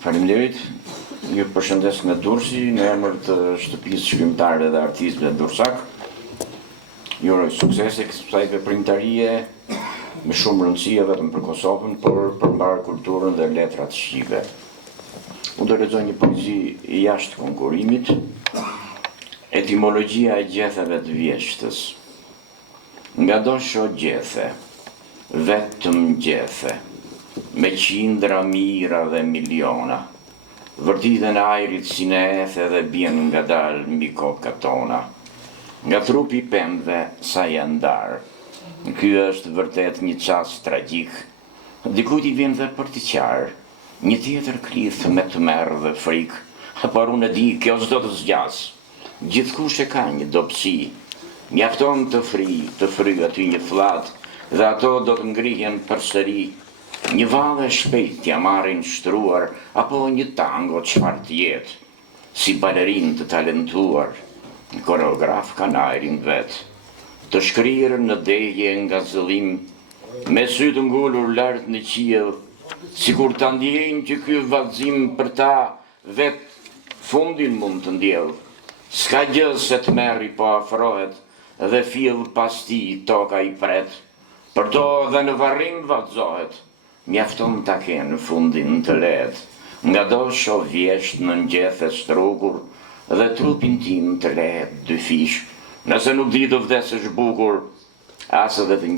Faleminderit. Ju përshëndes nga Durrësi në emër të shtëpisë shkrimtare dhe artistëve Durrësak. Ju uroj suksese kësaj veprimtarie me shumë rëndësi vetëm për Kosovën, por për mbar kulturën dhe letrat shqipe. Unë do lexoj një poezi jashtë konkurimit, Etimologjia e gjetheve të vjeshtës. Nga do sho gjethe, vetëm gjethe, me qindra mira dhe miliona, vërtiten ajrit si në ethe dhe bien nga dal mbi kokat tona. Nga trupi pemve sa janë darë, ky është vërtet një çast tragjik, dikujt I vjen dhe për t'i qarë, një tjetër klith me të merë dhe frikë, por unë e di, kjo s'do të zgjas, gjithkush e ka një dobësi, mjafton të fry aty një flat, dhe ato do të ngrihen përsëri, një valle shpejt t'ja marrin shtruar, apo një tango çfarë t'jetë, si balerin të talentuar, një koreograf kanë ajrin vet, të shkrirë në deje nga zëllim, me sy të ngulur lart në qiell, sikur ta ndjejnë që ky vallëzim për ta vet fundin mund të ndjell. S'ka gjë se të merri po afrohet, dhe fill pas ti toka I pret, për to dhe në varrim vallëzohet, mjafton ta kenë fundin të lehtë, nga do shoh vjesht në ngjethe strugur, dhe trupin tim të lehet dy fish, nëse nuk di të vdesësh bukur, as edhe të